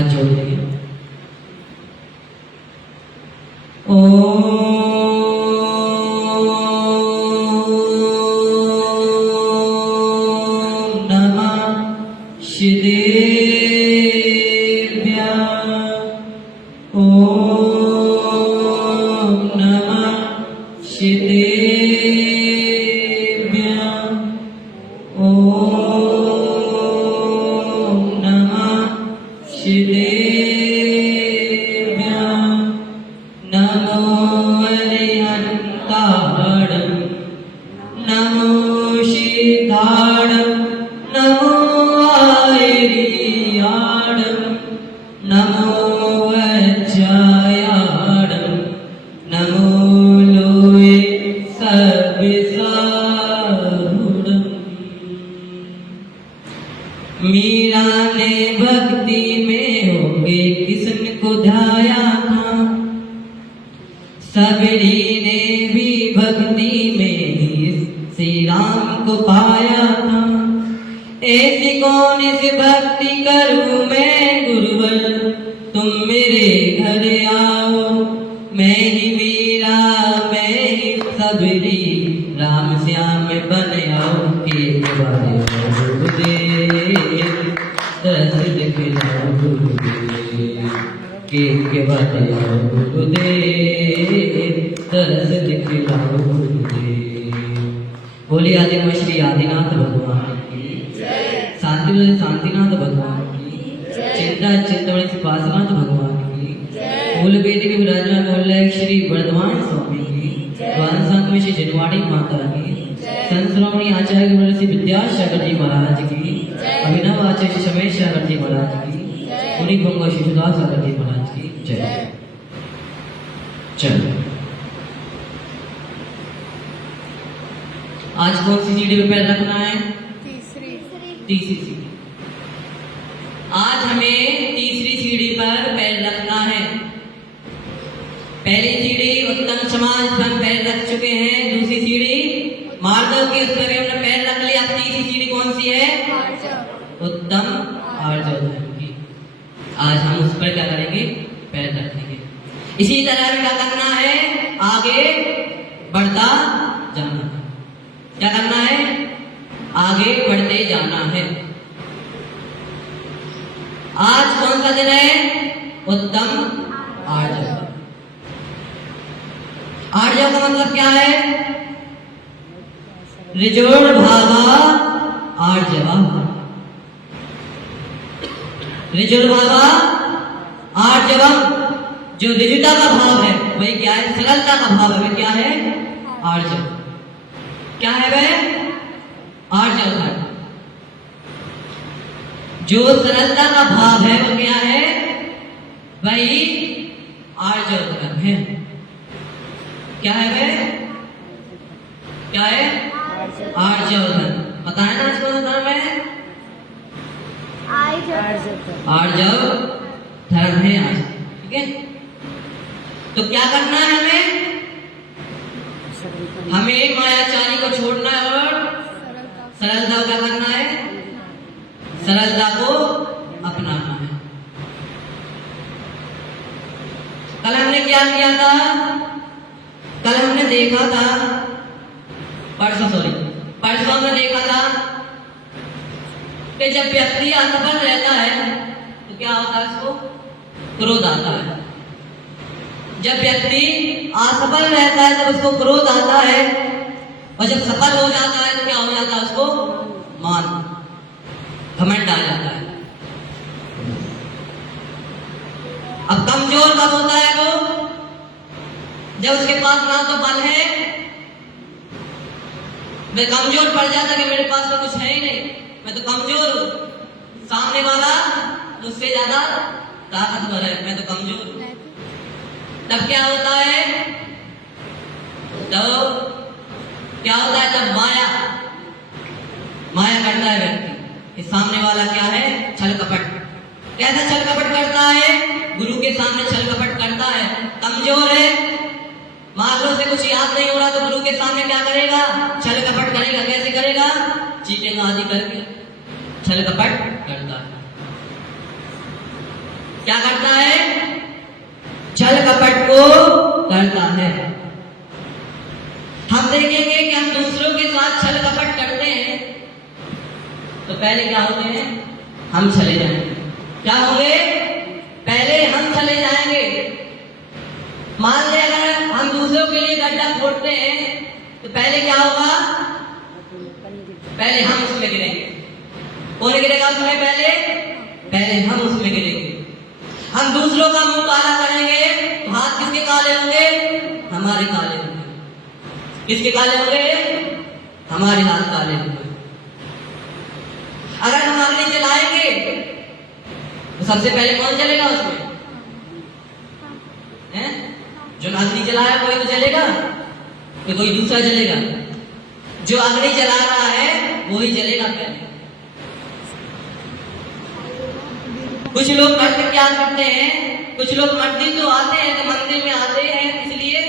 जोड़ देंगे। ओम नमः शिवेभ्यः। ओम नमः शिवेभ्यः। ओम नमः शिवेभ्यः। नमो हरिहन्ताडं नमो शीताडं नमो आयर्याडं नमो वज्रायाडं नमो लोये सर्वसाहुडं। मीरा ने भक्ति में होके किसन को ध्याया था, सबरी ने भी भक्ति में ही श्री राम को पाया था। ऐसी कौन सी भक्ति करूं मैं गुरुवर, तुम मेरे घर आओ। मैं ही मीरा मैं ही सबरी, राम श्याम बन आओ के बारे दर्श दिखलाओ गुरुदेव के बारे गुरुदेव दर्श दिखलाओ गुरुदेव। बोलिए आदिनाथ श्री आदिनाथ भगवान की शांति शांतिनाथ भगवान की, चिंता चिंतामणि सिपासनाथ भगवान की, मूल वेद के विराजमान मोल्लायक श्री वर्धमान स्वामी की, द्वार संत में श्री जनवाड़ी माता की, संत श्रोमणी आचार्य गुरु श्री विद्यासागर जी महाराज की, अभिनव आचार्य श्री शमेश सागर जी महाराज की, मुनि भंग श्री सुधार सागर जी महाराज की जय। चलो आज कौन सी सीढ़ी पे पैर रखना है? तीसरी सीढ़ी। आज हमें तीसरी सीढ़ी पर पैर रखना है। पहली सीढ़ी उत्तम समाज पर हम पैर रख चुके हैं, दूसरी सीढ़ी मार्दव की उस पर हमने पैर रख लिया। तीसरी सीढ़ी कौन सी है? उत्तम आर्जव धर्म की। आज हम उस पर क्या करेंगे? पैर रखेंगे। इसी तरह क्या करना है? आगे बढ़ता जाना है। क्या करना है? आगे बढ़ते जाना है। आज कौन सा दिन है? उत्तम आर्जव। आर्जव का मतलब क्या है? ऋजोड़ भावा आर्जवा। ऋजोड़ भावा आर्जवम, जो ऋजुता का भाव है वही क्या है? सरलता का भाव है वह क्या है? आर्जव। क्या है वह? आर्जव है। जो सरलता का भाव है वो क्या है? वही आर्जव धर्म है। क्या है वह? क्या है? आर्जव धर्म। पता है ना आज कौन सा धर्म है? आर्जव धर्म है आज। ठीक है, तो क्या करना है हमें? हमें मायाचारी को छोड़ना है और सरलता क्या करना है? सरलता को अपनाना है। कल हमने क्या किया था? कल हमने देखा था, परसों हमने देखा था कि जब व्यक्ति असफल रहता है तो क्या होता है? उसको क्रोध आता है। जब व्यक्ति असफल रहता है तब उसको क्रोध आता है, और जब सफल हो जाता है तो क्या हो जाता है? उसको मान घमंड आ जाता है। अब कमजोर कब होता है वो? जब उसके पास ना तो बल है, मैं कमजोर पड़ जाता कि मेरे पास तो कुछ है ही नहीं, मैं तो कमजोर हूं। सामने वाला मुझसे ज्यादा ताकतवर है, मैं तो कमजोर हूं। तब क्या होता है? तब माया करता है व्यक्ति। इस सामने वाला क्या है? छल कपट। कैसा छल कपट करता है? गुरु के सामने छल कपट करता है। कमजोर है, मान लो उसे कुछ याद नहीं हो रहा तो गुरु के सामने क्या करेगा? छल कपट करेगा। कैसे करेगा? चीटिंग आदि करके छल कपट करता है। क्या करता है? छल कपट को करता है। हम देखेंगे कि हम दूसरों के साथ छल कपट करते हैं तो पहले क्या होते हैं? हम चले जाएंगे। क्या होंगे? पहले हम चले जाएंगे। मान ले अगर हम दूसरों के लिए गड्ढा खोदते हैं तो पहले क्या होगा? पहले हम उसमें गिरेंगे। कौन गिरेगा उसमें? पहले हम उसमें गिरेंगे। हम दूसरों का मुंह काला करेंगे तो हाथ किसके काले होंगे? हमारे काले होंगे। किसके काले होंगे? हमारे हाथ काले होंगे। अगर हम अग्नि जलाएंगे तो सबसे पहले कौन जलेगा उसमें? हैं? जो अग्नि जलाया वही तो जलेगा कि कोई दूसरा जलेगा? जो अग्नि जला रहा है वही जलेगा पहले। कुछ लोग करते क्या करते हैं? कुछ लोग मंदिर तो आते हैं तो मंदिर में आते हैं इसलिए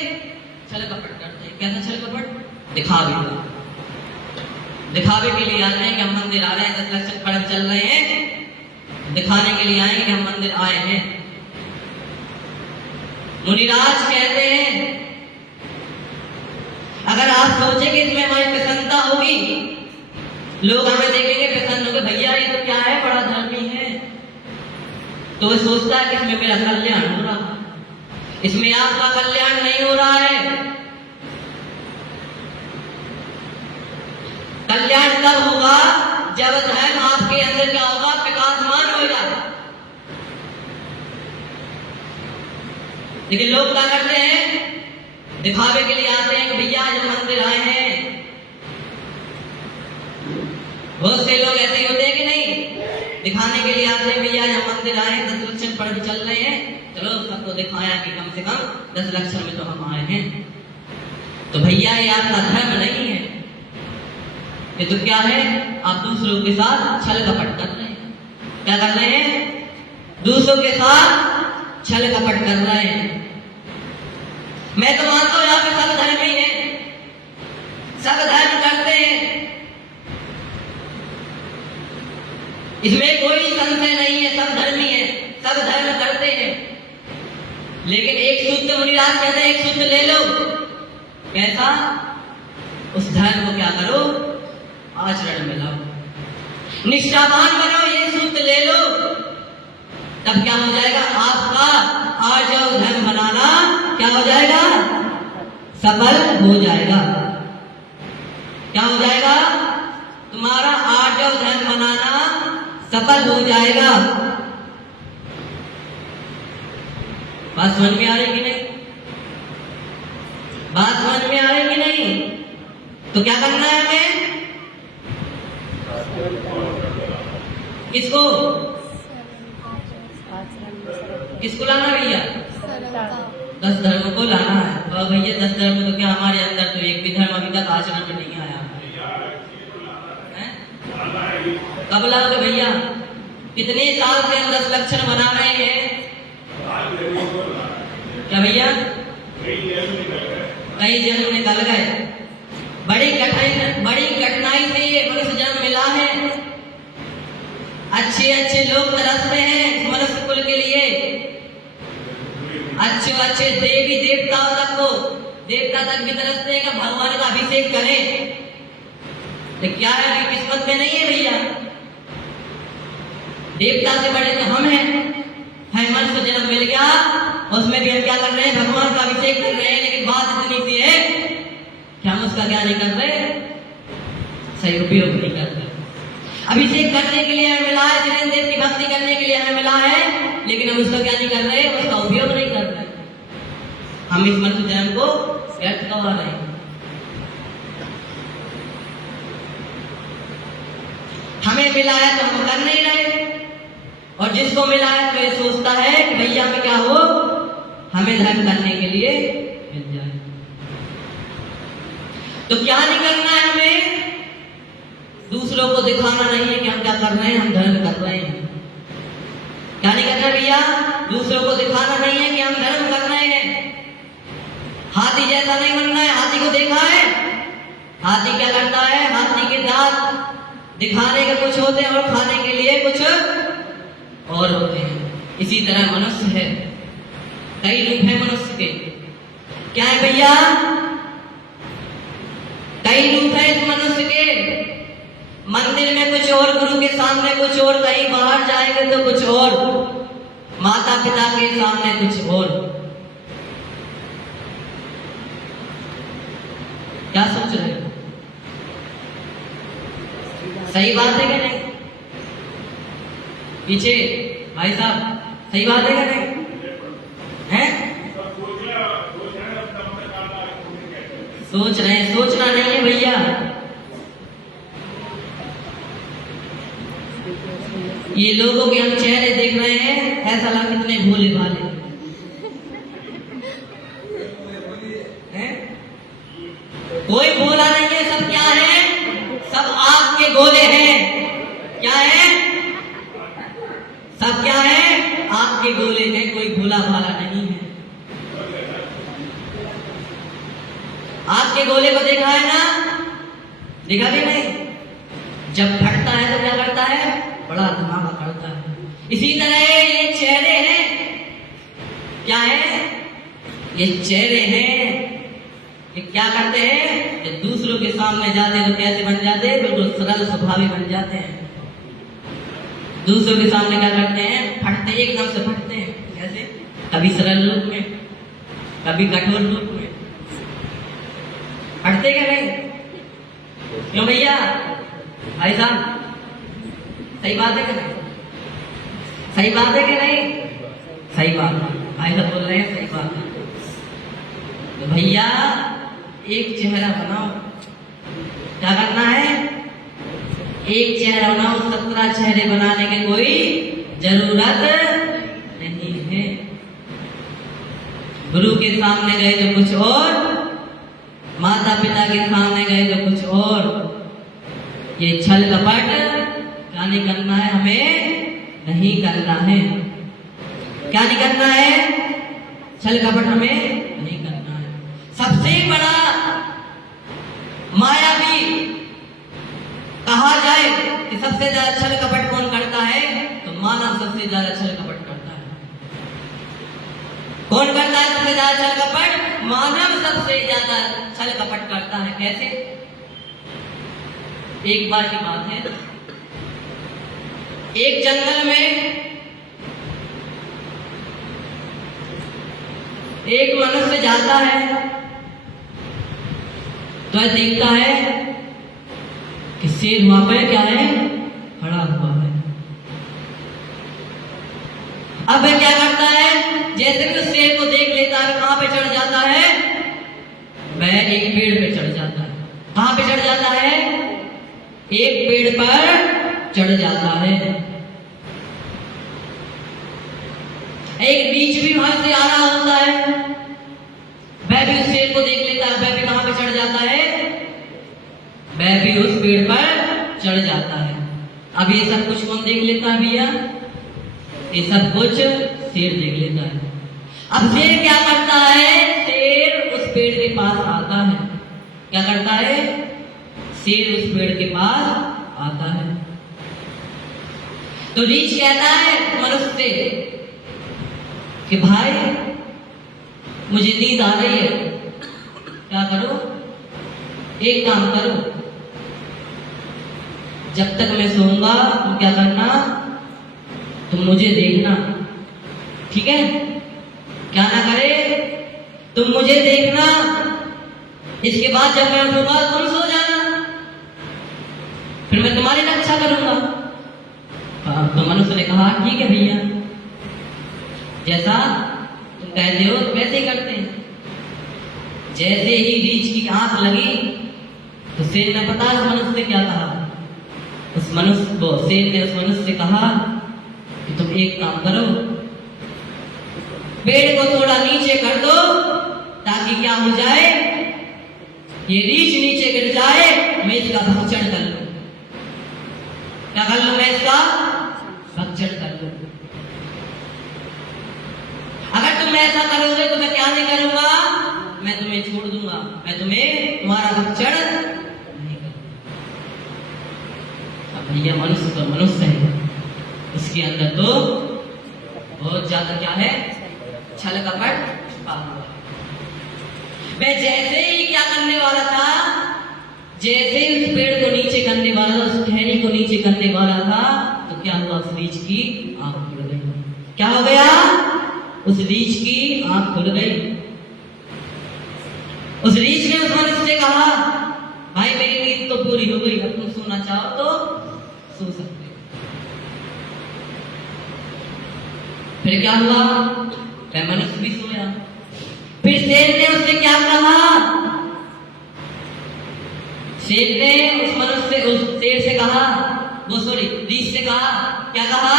छल कपट करते हैं। कैसा छल कपट? दिखावे का। दिखावे के लिए आते हैं कि हम मंदिर आ रहे हैं, 10 लक्षण पढ़ चल रहे हैं, दिखाने के लिए आए कि हम मंदिर आए हैं। मुनिराज कहते हैं अगर आप सोचे कि इसमें हमारी प्रसन्नता होगी, लोग हमें देखेंगे प्रसन्न होंगे, भैया ये तो क्या है, बड़ा धर्मी है, तो वह सोचता है कि इसमें मेरा कल्याण हो रहा है। इसमें आपका कल्याण नहीं हो रहा है। कल्याण तब होगा जब धर्म आपके अंदर क्या होगा? प्रकाशमान होगा। लेकिन लोग क्या करते हैं? दिखावे के लिए आते हैं कि भैया आज मंदिर आए हैं। बहुत से लोग ऐसे होते हैं कि नहीं, दिखाने के लिए आते हैं भैया आज मंदिर आए हैं, 10 लक्षण पढ़ के चल रहे हैं, चलो सबको दिखाया कि कम से कम 10 लक्षण में तो हम आए हैं। तो भैया ये आपका धर्म नहीं है, ये तो क्या है? आप दूसरों के साथ छल कपट कर रहे हैं। क्या कर रहे हैं? दूसरों के साथ छल कपट कर रहे हैं। मैं तो मानता हूं यहाँ पे सब धर्मी हैं, सब धर्म करते हैं, इसमें कोई संशय नहीं है, सब धर्मी है, सब धर्म करते हैं। लेकिन एक सूत्र मुनिराज कहते हैं, एक सूत्र ले लो। कैसा? उस धर्म को क्या करो? आचरण में लाओ, निष्ठावान बनो, ये सूत्र ले लो, तब क्या हो जाएगा? आपका आर्जव धर्म बनाना क्या हो जाएगा? सफल हो जाएगा। क्या हो जाएगा? तुम्हारा आर्जव धर्म बनाना सफल हो जाएगा। बात समझ में आ रही कि नहीं? बात समझ में आ रही कि नहीं? तो क्या करना है हमें? किसको किसको लाना भैया? 10 धर्म को लाना है। और भैया 10 धर्म तो क्या, हमारे अंदर तो एक भी धर्म अभी तक आचरण में नहीं आया है? कब लाओगे भैया? कितने साल से हम 10 लक्षण बना रहे हैं? क्या भैया? कई जन्म निकल गए। बड़ी कठिनाई से ये मनुष्य जन्म मिला है। अच्छे अच्छे लोग तरसते हैं मनुष्य कुल के लिए, अच्छे देवी देवताओं तक को, देवता तक भी तरसते हैं कि भगवान का अभिषेक करें। तो क्या है कि किस्मत में नहीं है भैया? देवता से बड़े तो हम हैं, मनुष्य जन्म मिल गया, उसमें भी हम क्या कर रहे हैं? भगवान का अभिषेक कर रहे हैं। लेकिन बात इतनी सी है कि हम उसका क्या नहीं कर रहे? सही उपयोग नहीं कर रहे। अभिषेक करने के लिए हमें मिला है, जिनेंद्र देव की भक्ति करने के लिए हमें मिला है, लेकिन हम उसका क्या नहीं कर रहे? उसका उपयोग नहीं कर रहे। हम इस मनुष्य जन्म को व्यर्थ गवा रहे हैं। हमें मिला है तो हम कर नहीं रहे, और जिसको मिला है तो ये सोचता है कि भैया हमें क्या हो, हमें धर्म करने के लिए मिल जाए। तो क्या नहीं करना है हमें? दूसरों को दिखाना नहीं है कि हम क्या कर रहे हैं, हम धर्म कर रहे हैं। क्या नहीं करना भैया? दूसरों को दिखाना नहीं है कि हम धर्म कर रहे हैं। हाथी जैसा नहीं बनना है। हाथी को देखा है? हाथी क्या करता है? हाथी के दांत दिखाने के कुछ होते हैं और खाने के लिए कुछ और होते हैं। इसी तरह मनुष्य है, कई रूप है मनुष्य के। क्या है भैया? कई रूप है इस मनुष्य के। मंदिर में कुछ और, गुरु के सामने कुछ और, कहीं बाहर जाएंगे तो कुछ और, माता पिता के सामने कुछ और। क्या सोच रहे हो? सही बात है क्या नहीं? पीछे भाई साहब, सही बात है क्या नहीं? हैं? सोच रहे हैं, सोचना नहीं है भैया। ये लोगों के हम चेहरे देख रहे हैं, ऐसा लगा कितने भोले भाले हैं। कोई भोला नहीं है, सब क्या है? सब आग के गोले हैं। क्या है? सब क्या है? आग के गोले हैं। कोई भोला भाला नहीं है। आग के गोले को देखा है ना? देखा भी नहीं? जब फटता है तो क्या करता है? बड़ा धमाका करता है। इसी तरह ये चेहरे हैं। क्या है? ये चेहरे हैं। ये क्या करते हैं? जब दूसरों के सामने जाते हैं तो कैसे बन जाते हैं? बिल्कुल सरल स्वभावी बन जाते हैं। दूसरों के सामने क्या करते हैं? फटते, एकदम से फटते हैं। कैसे? कभी सरल रूप में, कभी कठोर रूप में। फटते क्या नहीं? क्यों भैया? भाई साहब, सही बात है क्या नहीं? सही बात है क्या नहीं? सही बात है। भाई साहब बोल रहे हैं सही बात है। तो भैया एक चेहरा बनाओ। क्या करना है? एक चेहरा बनाओ। 17 चेहरे बनाने की कोई जरूरत नहीं है। गुरु के सामने गए तो कुछ और, माता पिता के सामने गए तो कुछ और। ये छल कपट क्या नहीं करना है? हमें नहीं करना है। क्या नहीं करना है? छल कपट हमें नहीं करना है। सबसे बड़ा मायावी कहा जाए कि सबसे ज्यादा छल कपट कौन करता है, तो मानव सबसे ज्यादा छल कपट करता है। कौन करता है सबसे ज्यादा छल कपट? मानव सबसे ज्यादा छल कपट करता है। कैसे? एक बार की बात है, एक जंगल में एक मनुष्य जाता है तो देखता है कि शेर वहां पे क्या है? खड़ा हुआ है। अब वह क्या करता है? जैसे भी उस शेर को देख लेता है, कहां पे चढ़ जाता है? वह एक पेड़ पे चढ़ जाता है। कहां पे चढ़ जाता है? एक पेड़ पर चढ़ जाता है। एक बीच भी वहां से आ रहा होता है, वह भी उस शेर को देख लेता है। वह भी कहां पे चढ़ जाता है? वह भी उस पेड़ पर चढ़ जाता है। अब ये सब कुछ कौन देख लेता है भैया? ये सब कुछ शेर देख लेता है। अब शेर क्या करता है? शेर उस पेड़ के पास आता है। क्या करता है? शेर उस पेड़ के पास आता है। तो रीछ कहता है मनुष्य से कि भाई मुझे नींद आ रही है, क्या करो? एक काम करो, जब तक मैं सोऊंगा तुम क्या करना? तुम मुझे देखना, ठीक है? क्या ना करे? तुम मुझे देखना। इसके बाद जब मैं उठूंगा तुम सो जाना, फिर मैं तुम्हारी रक्षा करूंगा। तो मनुष्य ने कहा ठीक है भैया, जैसा तुम कहते हो तो वैसे ही करते हैं। जैसे ही रीछ की आंख लगी तो शेर ने पता उस मनुष्य से क्या कहा। उस मनुष्य को शेर ने उस मनुष्य से कहा कि तुम एक काम करो, पेड़ को थोड़ा नीचे कर दो ताकि क्या हो जाए? ये रीछ नीचे गिर जाए, मैं इसका भक्षण कर लूं। क्या कर लूं? मैं इसका भक्षण कर लूं। अगर तुम ऐसा करोगे तो मैं क्या नहीं करूंगा? मैं तुम्हें छोड़ दूंगा, मैं तुम्हारा भक्षण नहीं करूंगा। अब भैया मनुष्य तो मनुष्य है, इसके अंदर तो बहुत बहुत ज्यादा क्या है, छल कपट छुपा हुआ। वह जैसे ही क्या करने वाला था, जैसे उस पेड़ को नीचे करने वाला, उस टहनी को नीचे करने वाला था, तो क्या हुआ, उस रीछ की आंख खुल गई। क्या हो गया, उस रीछ की आंख खुल गई। उस रीछ ने उस मनुष्य से कहा, भाई मेरी नींद तो पूरी हो गई, अब तुम सोना चाहो तो सो सकते हो। फिर क्या हुआ, वह मनुष्य भी सोया। फिर शेर ने उससे क्या कहा, शेर ने उस मनुष्य से, उस शेर से कहा, वो सॉरी रीछ से कहा, क्या कहा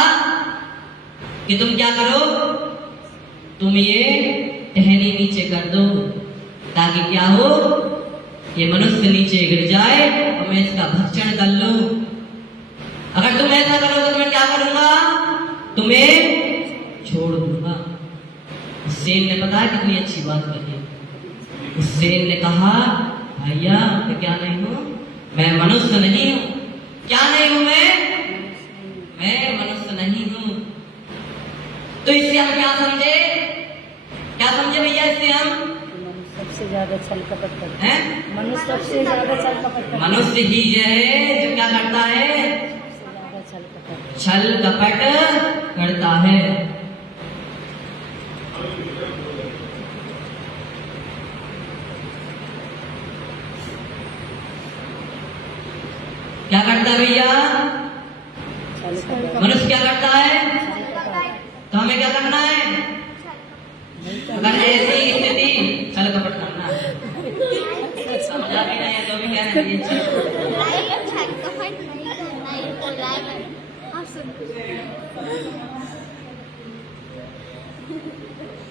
कि तुम क्या करो, तुम ये टहनी नीचे कर दो, ताकि क्या हो, ये मनुष्य नीचे गिर जाए और मैं इसका भक्षण कर लूं। अगर तुम ऐसा करोगे तो मैं क्या करूंगा, तुम्हें छोड़ दूंगा। शेर ने बताया कितनी अच्छी बात कही। उस शेर ने कहा, भैया मैं क्या नहीं हूं, मैं मनुष्य नहीं हूं। क्या नहीं हूं मैं मनुष्य नहीं हूं। तो इससे हम क्या समझे, क्या समझे भैया, इससे हम सबसे ज्यादा छल कपट करता है, मनुष्य सबसे ज्यादा छल कपट करता मनुष्य ही है जो क्या करता है, सबसे ज्यादा छल कपट करता है। क्या करता है भैया, मनुष्य क्या करता है, तो हमें क्या करना है, अगर ऐसी स्थिति छल कपट करना है। समझा भी नहीं है जो भी कह रहे हैं, छल कपट नहीं करना, ये बोला है। आप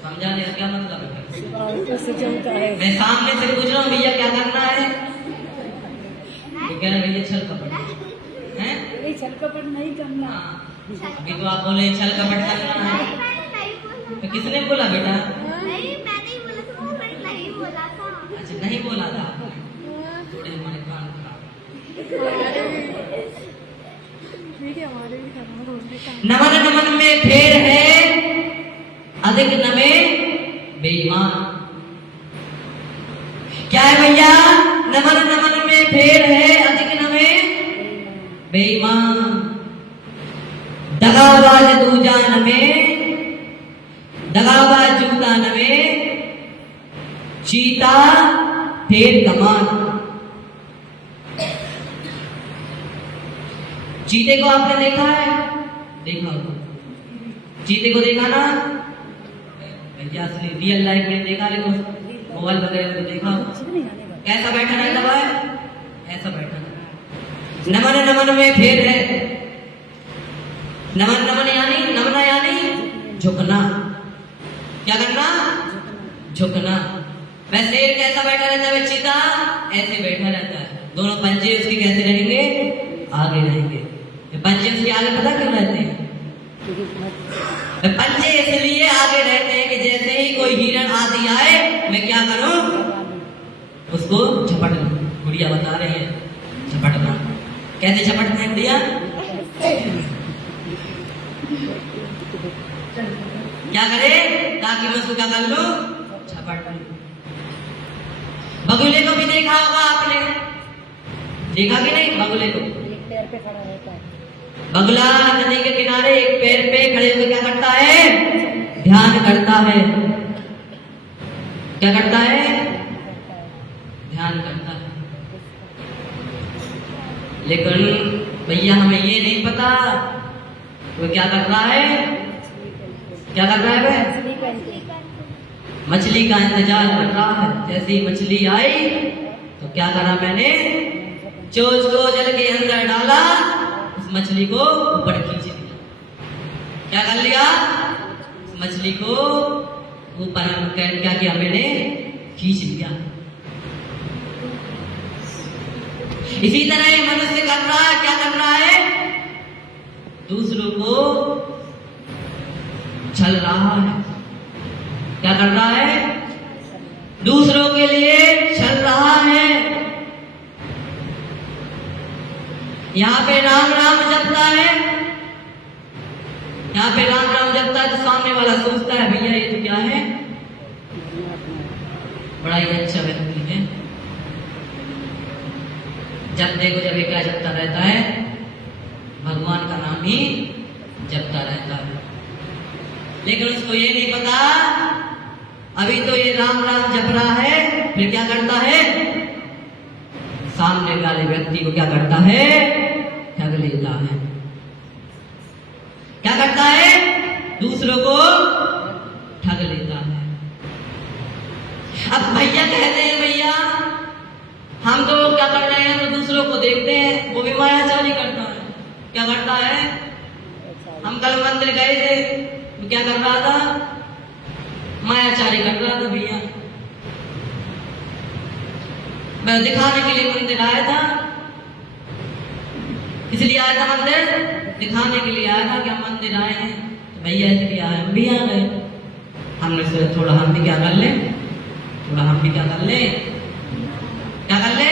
समझा नहीं, क्या मतलब है, है। मैं सामने से पूछ रहा हूँ भैया क्या करना है, तो कह रहे भैया छल कपट है, छल कपट नहीं करना। अभी तो आप बोले छल कपट करना है, तो किसने बोला बेटा, नहीं मैं नहीं बोला था, वो मैंने नहीं बोला था। अच्छा नहीं बोला था, थोड़े हमारे कान खराब। नमन नमन में फेर है, अधिक नमे बेईमान। क्या है भैया, नमन नमन में फेर है, अधिक नमे बेईमान। दगाबाज दूजा नमे, दगाबाज जूता नमे, चीता फेर कमान। चीते को आपने देखा है, देखा हो, चीते को देखा ना भैया, असली रियल लाइफ में देखा, लेकिन मोबाइल वगैरह में देखा। कैसा बैठा रहता है, ऐसा बैठा। नमन नमन में फेर है, नमन नमन यानी नमना यानी झुकना, क्या करना, झुकना। वह शेर कैसा बैठा रहता है, चीता ऐसे बैठा रहता है, दोनों पंजे उसके कैसे रहेंगे, आगे रहेंगे। पंजे उसके आगे पता क्यों रहते हैं, पंजे इसलिए आगे रहते हैं कि जैसे ही कोई हिरण आदि आए, मैं क्या करूं, उसको झपट लूं। गुड़िया बता रहे हैं झपटना, कैसे झपटते हैं गुड़िया, क्या करे, ताकि मैं उसको क्या कर लूं, झपट लूं। बगुले को भी देखा होगा आपने, देखा कि नहीं, बगुले को, एक पैर पे खड़ा रहता है। बगुला नदी के किनारे एक पैर पे खड़े होकर क्या करता है, ध्यान करता है। क्या करता है, ध्यान करता है। लेकिन भैया हमें ये नहीं पता वो क्या कर रहा है, क्या कर रहा है, वह मछली का इंतजार कर रहा है। जैसे ही मछली आई तो क्या करा मैंने, चोंच को जल के अंदर डाला, उस मछली को ऊपर खींच लिया। क्या कर लिया, उस मछली को ऊपर क्या किया मैंने, खींच लिया। इसी तरह मनुष्य कर रहा है, क्या कर रहा है, दूसरों को छल रहा है। क्या कर रहा है, दूसरों के लिए छल रहा है। यहाँ पे राम राम जपता है, यहाँ पे राम राम जपता है तो सामने वाला सोचता है भैया ये तो क्या है, बड़ा ही अच्छा व्यक्ति है। जब देखो जब ये क्या जपता रहता है, भगवान का नाम ही जपता रहता है। लेकिन उसको ये नहीं पता अभी तो ये राम राम जप रहा है, फिर क्या करता है, सामने वाले व्यक्ति को क्या करता है, ठग लेता है। क्या करता है, दूसरों को ठग लेता है। अब भैया कहते हैं भैया हम तो क्या कर रहे हैं, तो दूसरों को देखते हैं, वो भी मायाचारी करता है। क्या करता है, हम कल मंदिर गए थे तो क्या कर रहा था, मायाचारी कर रहा था भैया। मैं दिखाने के लिए मंदिर आया था, इसलिए आया था मंदिर दिखाने के लिए आया था कि हम मंदिर आए हैं। तो भैया इसलिए आए, हम भी आ गए। हमने सोचा थोड़ा हम भी क्या कर ले, थोड़ा हम भी क्या कर ले, क्या कर ले,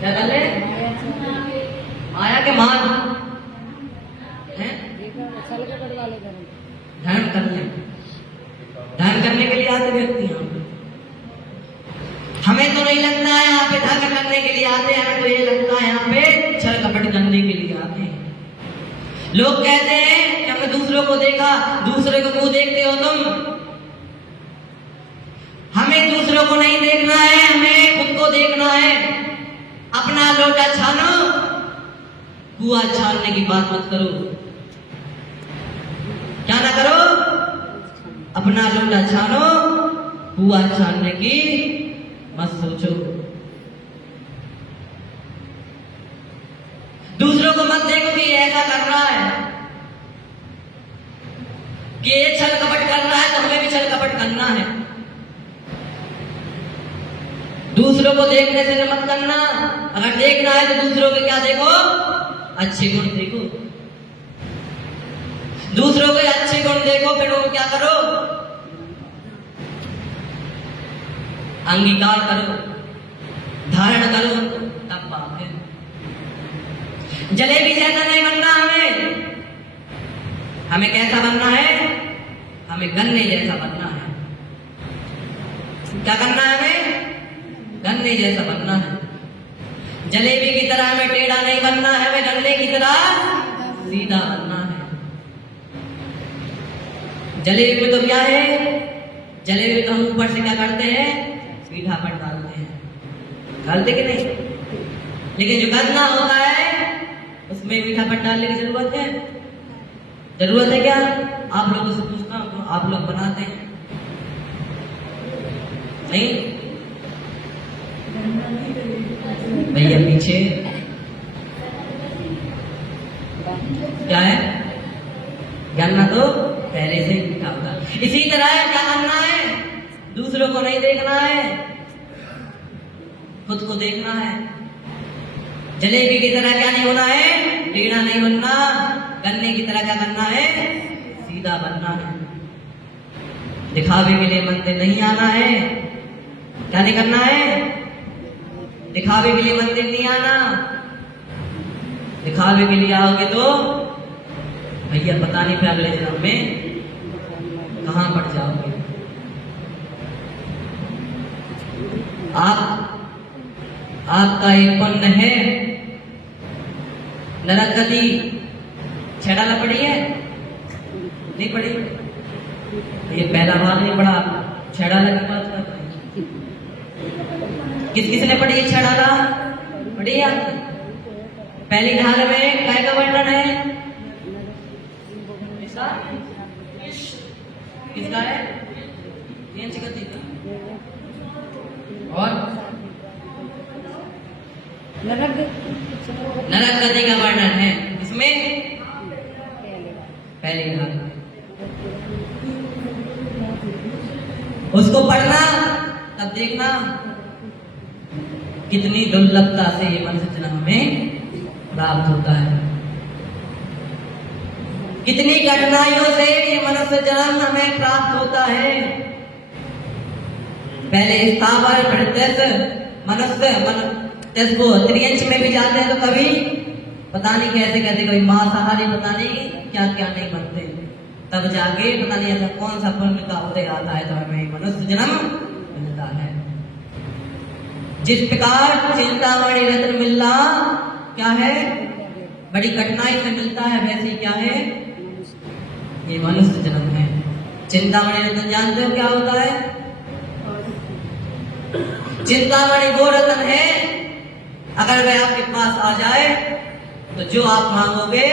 क्या कर ले, माया के मान है, धर्म कर ले, धर्म करने के लिए आते व्यक्ति यहाँ पे। हमें तो नहीं लगता है यहाँ पे धर्म करने के लिए आते हैं, हमें तो ये लगता है यहाँ पे छल कपट करने के लिए आते हैं। लोग कहते हैं कि हमने दूसरों को देखा, दूसरे को मुंह देखते हो तुम। हमें दूसरों को नहीं देखना है, हमें खुद को देखना है। अपना लोटा छानो, कुआं छानने की बात मत करो। क्या ना करो, अपना लोटा छानो, कुआं छानने की मत सोचो। दूसरों को मत देखो कि ऐसा कर रहा है, कि ये छल कपट कर रहा है तो हमें भी छल कपट करना है। दूसरों को देखने से मत करना। अगर देखना है तो दूसरों के क्या देखो, अच्छे गुण देखो। दूसरों के अच्छे गुण देखो, फिर वो क्या करो, अंगीकार करो, धारण करो, तब बात है। जलेबी जैसा नहीं बनना हमें कैसा बनना है, हमें गन्ने जैसा बनना है। क्या करना है, हमें गन्ने जैसा बनना है। जलेबी की तरह हमें टेढ़ा नहीं बनना है, हमें गन्ने की तरह सीधा बनना है। जलेबी में तो क्या है, जलेबी में तो हम ऊपर से क्या करते हैं, मीठा पट डालते हैं, डालते कि नहीं। लेकिन जो गन्ना होता है उसमें मीठा पट डालने की जरूरत है, जरूरत है क्या? आप लोगों से पूछता हूँ, आप लोग बनाते हैं नहीं? भैया पीछे क्या है, गन्ना तो पहले से मीठा होता। इसी तरह क्या करना है, दूसरों को नहीं देखना है, खुद को देखना है। जलेबी की तरह क्या नहीं होना है, टेढ़ा नहीं बनना। गन्ने की तरह क्या करना है, सीधा बनना है। दिखावे के लिए मंदिर नहीं आना है। क्या नहीं करना है, दिखावे के लिए मंदिर नहीं आना। दिखावे के लिए आओगे तो भैया पता नहीं फिर अगले जन्म में कहां पड़ जाओगे। आपका एक पुण्य है, नरक गति छेड़ा पड़ी है, नहीं पड़ी? ये पहला भाग नहीं पड़ा, छेड़ा लगी बात करता है। किसने पढ़ी है छेड़ा? पढ़ी है आपने? पहली ढाल में काय का वर्णन है, किसका है? और नरक गति का वर्णन है इसमें पहली ढाल। उसको पढ़ना तब देखना कितनी दुर्लभता से ये मनुष्य जन्म में प्राप्त होता है, कितनी कठिनाइयों से ये मनुष्य जन्म हमें प्राप्त होता है। पहले स्थावर फिर मनुष्य को त्रियंश में भी जाते हैं तो कभी पता नहीं कैसे कैसे कभी मांसाहारी, पता नहीं क्या क्या नहीं बनते, तब जाके पता नहीं ऐसा कौन सा पुण्य का उदय आता है तो हमें मनुष्य जन्म मिलता है। जिस प्रकार चिंतामणि रत्न मिलना क्या है, बड़ी कठिनाई से मिलता है, वैसे ही क्या है, ये मनुष्य जन्म है। चिंतामणि रत्न जानते हो क्या होता है? चिंतामणि वो रत्न है, अगर वह आपके पास आ जाए तो जो आप मांगोगे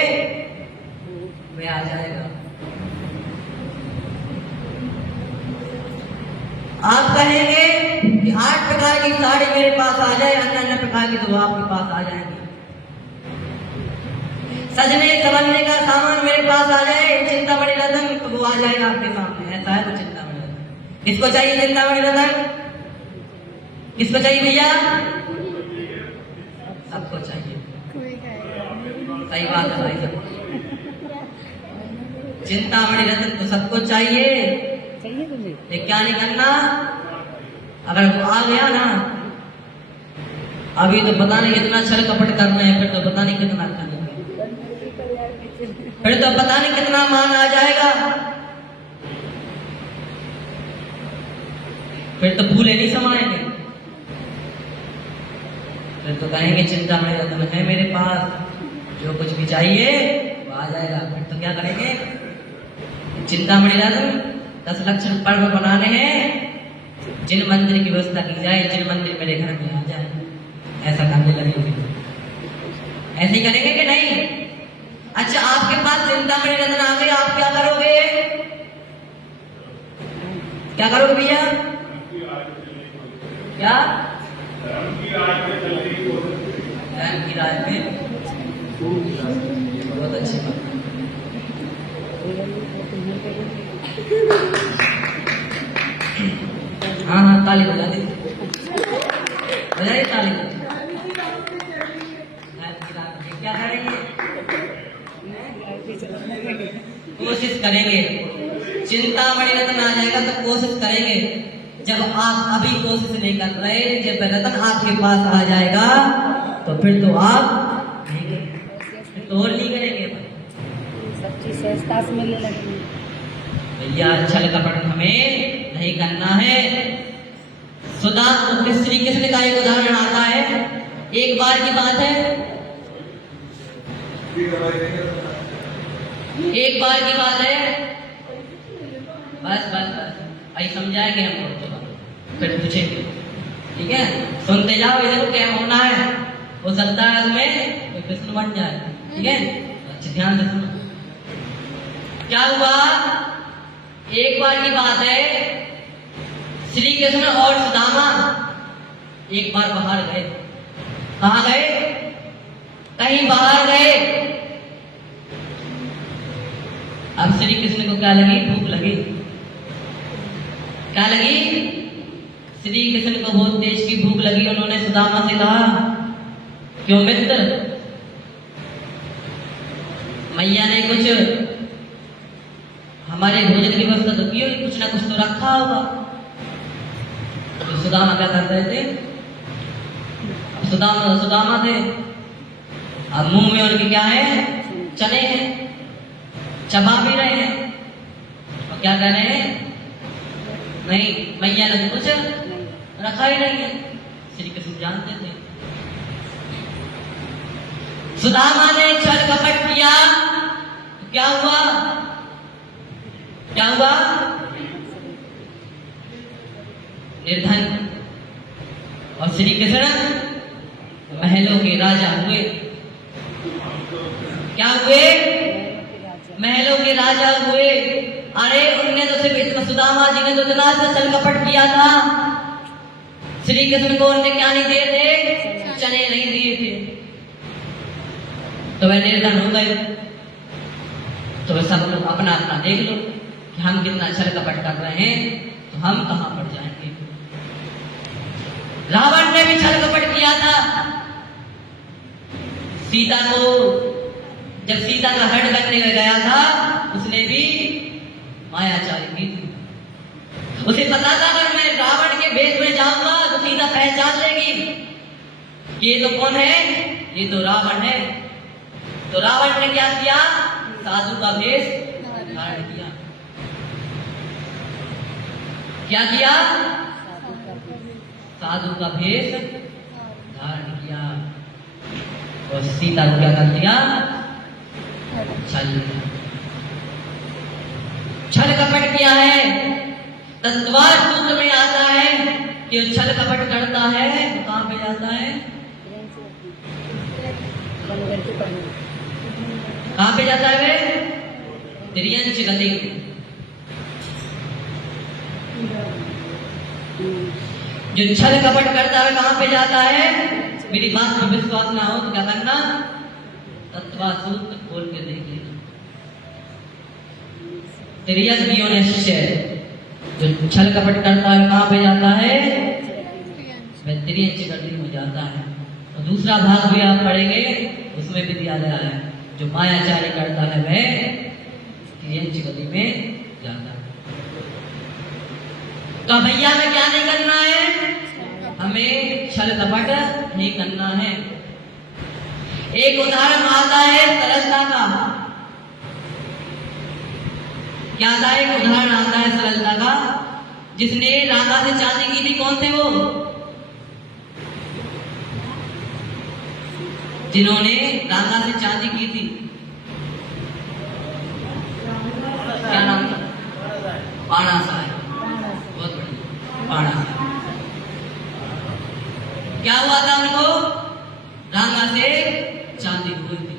वह आ जाएगा। आप कहेंगे कि 8 प्रकार की साड़ी मेरे पास आ जाए, अन्य अन्य प्रकार की तो आपके पास आ जाएंगी। सजने संवरने का सामान मेरे पास आ जाए, चिंतामणि रत्न, तो वो आ जाएगा आपके सामने। ऐसा है वो चिंतामणि रत्न। किसको चाहिए चिंतामणि रत्न? किसको चाहिए भैया? सबको चाहिए। सही बात है भाई साहब, चिंतामणि रत्न तो सबको चाहिए। ये क्या नहीं करना, अगर वो आ गया ना, अभी तो पता नहीं कितना छल कपट कर रहे हैं, फिर तो पता नहीं कितना करेंगे, फिर तो पता नहीं कितना मान आ जाएगा, फिर तो फूले नहीं समाएंगे, फिर तो कहेंगे चिंतामणि रत्न है मेरे पास, जो कुछ भी चाहिए वो आ जाएगा। फिर तो क्या करेंगे, चिंतामणि रत्न 10 लक्षण पर्व बनाने हैं, जिन मंदिर की व्यवस्था की जाए, जिन मंदिर मेरे घर में आ जाए, ऐसा करने लगेंगे। ऐसे ही करेंगे कि नहीं? अच्छा, आपके पास चिंतामणि रत्न आ गए, आप क्या करोगे? क्या करोगे भैया? क्या? धर्म की राह में। बहुत अच्छी बात। हाँ हाँ, ताली बजा दी, बजाइए ताली। क्या करेंगे? कोशिश करेंगे, चिंतामणि रत्न आ जाएगा तो कोशिश करेंगे। जब आप अभी कोशिश नहीं कर रहे, जब रत्न आपके पास आ जाएगा तो फिर तो आप नहीं करेंगे, तो और नहीं करेंगे, सब चीज सहजता से मिलने लगेगी। भैया छल कपट हमें नहीं करना है। सुधा श्री कृष्ण का एक उदाहरण आता है, एक बार की बात है, एक बार की बात है, बस बस बस आई समझाएंगे हमको, फिर पूछेंगे, ठीक है? सुनते जाओ, इधर क्या होना है, हो सकता है उसमें तो कृष्ण बन जाए, ठीक है? अच्छे ध्यान से सुनो। क्या हुआ, एक बार की बात है, श्री कृष्ण और सुदामा एक बार बाहर गए। कहाँ गए? कहीं बाहर गए। अब श्री कृष्ण को क्या लगी? भूख लगी। क्या लगी? श्री कृष्ण को बहुत तेज की भूख लगी। उन्होंने सुदामा से कहा, क्यों मित्र, मैया ने कुछ हमारे भोजन की व्यवस्था तो की होगी, कुछ ना कुछ तो रखा होगा। तो सुदामा क्या कर रहे थे? सुदामा थे, अब मुंह में उनके क्या है? चने हैं, चबा भी रहे हैं, और क्या कह रहे हैं? नहीं, मैया ने कुछ रखा ही नहीं है। श्री कृष्ण जानते थे। सुदामा ने छल कपट किया, तो क्या हुआ? क्या हुआ? निर्धन। और श्री कृष्ण महलों के राजा हुए। क्या हुए? महलों के राजा हुए। अरे उनने तो सिर्फ इतना, सुदामा जी ने तो इतना सा छल कपट किया था, श्री कृष्ण को उनने क्या नहीं दिए थे? चने नहीं दिए थे, तो वह निर्धन हो गए। तो वह सब लोग अपना अपना देख लो कि हम कितना छल कपट कर रहे हैं, तो हम कहां पड़ जाएंगे। रावण ने भी छल कपट किया था। सीता को, जब सीता का हरण करने गया था, उसने भी मायाचारी की थी। उसे पता था अगर मैं रावण के भेष में जाऊंगा तो सीता पहचान लेगी कि ये तो कौन है, ये तो रावण है। तो रावण ने क्या किया? साधु का भेष धारण किया। क्या किया? साधु का भेष धारण किया। और सीता को क्या कर दिया? छल कपट किया है। तत्वार सूत्र में आता है कि छल कपट करता है तो कहां पे जाता है? कहां पे जाता है वे? त्रियंच गति। जो छल कपट करता है कहां पे जाता है? मेरी बात पर विश्वास ना हो तो क्या करना? तत्वा सूत्र खोल के देखिए। जो छल कपट करता है कहां पे जाता है? वह त्रियंच गति में जाता है। और दूसरा भाग भी आप पढ़ेंगे, उसमें भी दिया गया है जो मायाचारी करता है वह त्रियंच गति में जाता है। तो भैया में क्या नहीं करना है? हमें छल कपट नहीं करना है। एक उदाहरण आता है सरलता का। क्या आता है? एक उदाहरण आता है सरलता का। जिसने राधा से चांदी की थी, कौन थे वो? जिन्होंने राधा से चांदी की थी, क्या नाम था? बाणा साहब। बहुत बढ़िया, बाणा साहब। क्या हुआ था उनको? राधा से चांदी हुई थी।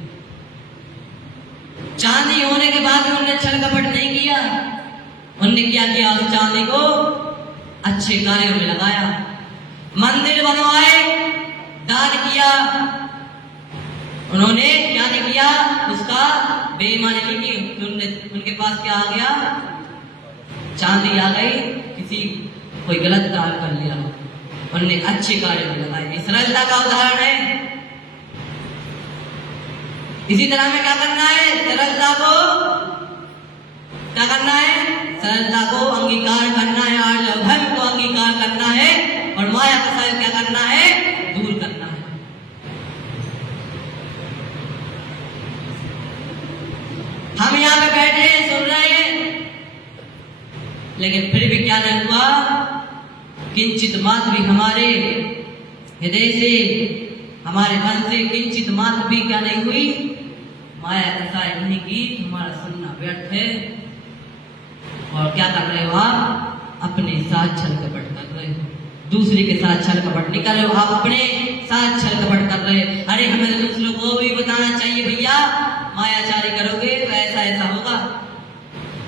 चांदी होने के बाद भी उन्होंने छल कपट नहीं किया। उन्होंने क्या किया? उस चांदी को अच्छे कार्यों में लगाया, मंदिर बनवाए, दान किया। उन्होंने क्या नहीं किया? उसका बेईमानी नहीं की। उनके पास क्या आ गया? चांदी आ गई, किसी कोई गलत काम कर लिया, उन्होंने अच्छे कार्य में लगाए। सरलता का उदाहरण है। इसी तरह में क्या करना है? सरलता को क्या करना है? सरलता को अंगीकार करना है, आर्य धर्म को अंगीकार करना है और माया का क्या करना है? दूर करना है। हम यहाँ पे बैठे हैं, सुन रहे हैं, लेकिन फिर भी क्या नहीं हुआ? किंचित मात्र भी हमारे हृदय से, हमारे मन से किंचित मात्र भी क्या नहीं हुई? माया कसाई नहीं की। हमारा सुनना व्यर्थ है। और क्या कर रहे हो आप? अपने साथ छल कपट कर रहे हो, दूसरे के साथ छल कपट नहीं कर रहे हो, आप अपने साथ छल कपट कर रहे हो। अरे हमें दूसरों को भी बताना चाहिए, भैया मायाचारी करोगे तो ऐसा ऐसा होगा।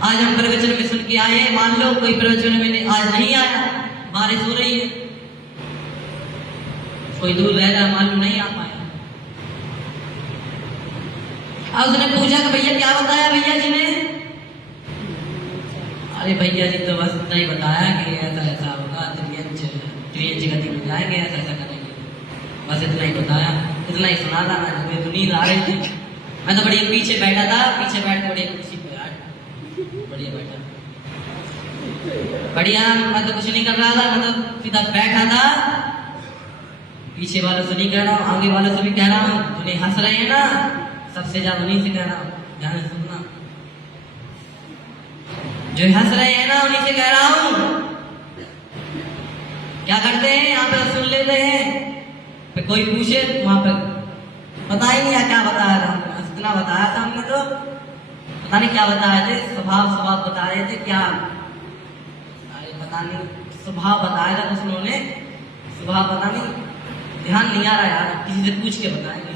आज हम प्रवचन में सुन के आए, मान लो कोई प्रवचन में आज नहीं आया, बारिश हो रही है, कोई दूर रह रहा, मान लो नहीं आ पाया। अब उसने पूछा कि भैया क्या बताया भैया जी ने? अरे भैया जी तो बस इतना ही बताया कि ऐसा ऐसा होगा, त्रियंच गति में जाएंगे, ऐसा ऐसा करेंगे, बस इतना ही बताया, इतना ही सुना था। मैं मुझे तो नींद आ रही थी, मैं तो बढ़िया पीछे बैठा था, पीछे बैठ बढ़िया कुर्सी पे बढ़िया बैठा, बढ़िया। मैं तो कुछ नहीं कर रहा था, मैं तो सीधा बैठा था। पीछे वालों से नहीं कह रहा हूँ, आगे वालों से भी कह रहा हूँ, जिन्हें हंस रहे हैं ना, सबसे ज्यादा उन्हीं से कह रहा हूँ, ध्यान से सुनना। जो हंस रहे हैं ना, उन्हीं से कह रहा हूँ। क्या करते हैं? यहाँ पे सुन लेते हैं, फिर कोई पूछे वहां पर पता ही नहीं क्या बताया था। इतना बताया था हमने, तो पता नहीं क्या बताए थे, स्वभाव बता रहे थे क्या, अरे पता नहीं, स्वभाव बताया था कुछ उन्होंने, स्वभाव पता नहीं, ध्यान नहीं आ रहा यार, किसी से पूछ के बताएंगे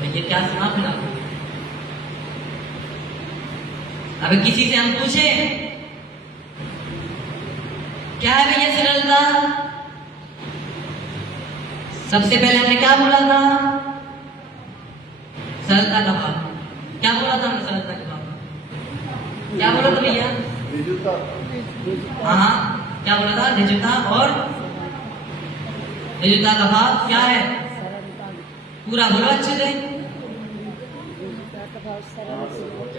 भैया क्या सुना फिर आपको। अभी किसी से हम पूछे क्या है भैया सरलता, सबसे पहले हमने क्या बोला था? सरलता का भाव क्या बोला था हमने? सरलता के भाव क्या बोला था भैया? हाँ, क्या बोला था? निजुता। और निजुता का भाव क्या है? पूरा बोलो अच्छे से।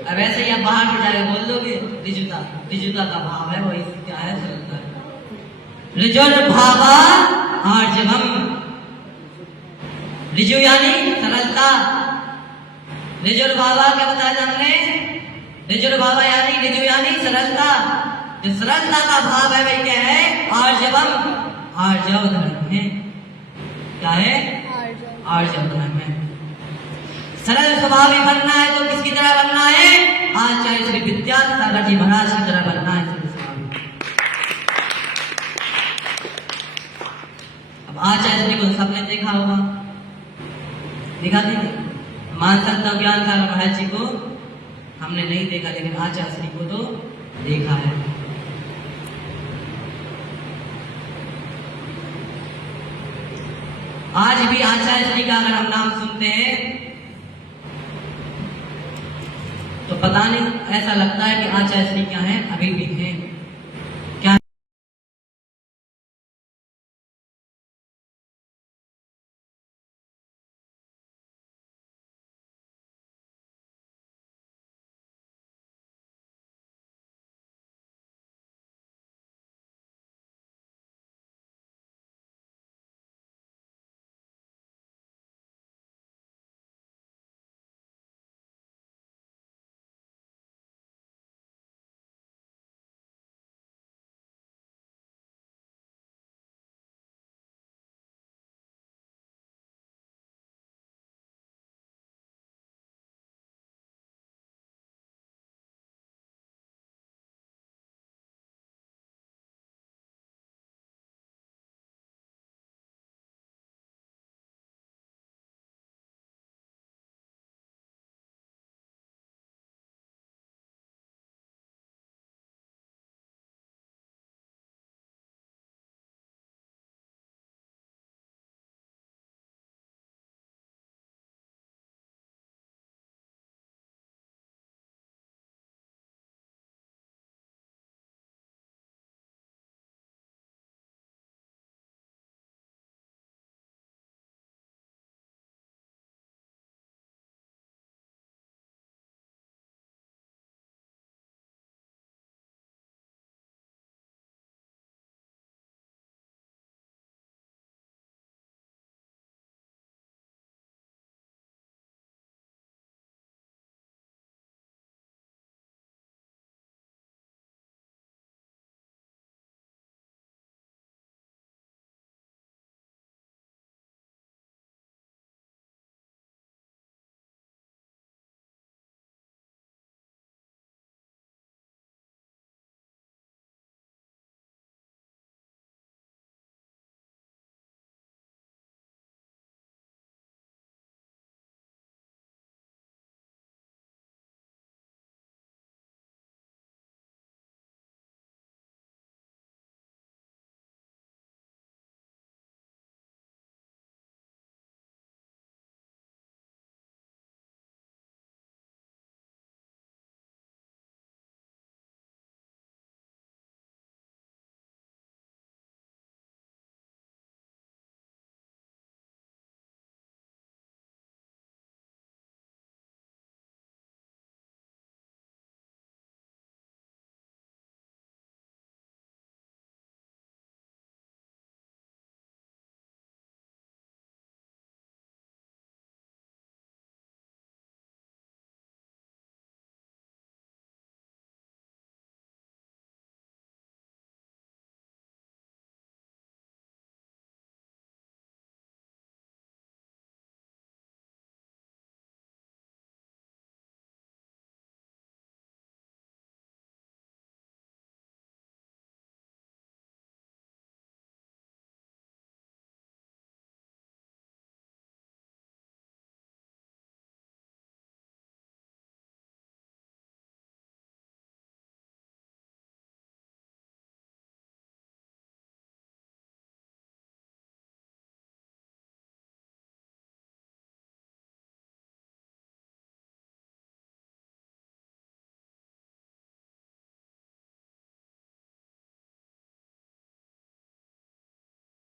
अब ऐसे ही आप बाहर में जाके बोल दोगे रिजुता, रिजुता का भाव है वही क्या है? सरलता। रिजुर भावा आर्जवम, रिजु यानी सरलता, निजुर बाबा क्या बताया था हमने? निजुर बाबा यानी निजु यानी सरलता। जो सरलता का भाव है वही क्या है? आर्जवम, आर्जव धर्म है। क्या है? आर्जव धर्म है। सरल स्वभावी बनना है तो किसकी तरह बनना है? आचार्य श्री विद्यासागर जी महाराज की तरह बनना है। अब आचार्य श्री को सबने देखा होगा, देखा नहीं? मान सकता हूँ ज्ञान सागर महाराज जी को हमने नहीं देखा, लेकिन आचार्य श्री को तो देखा है। आज भी आचार्य श्री का अगर हम नाम सुनते हैं तो पता नहीं, ऐसा लगता है कि आचार्य श्री क्या है, अभी भी हैं।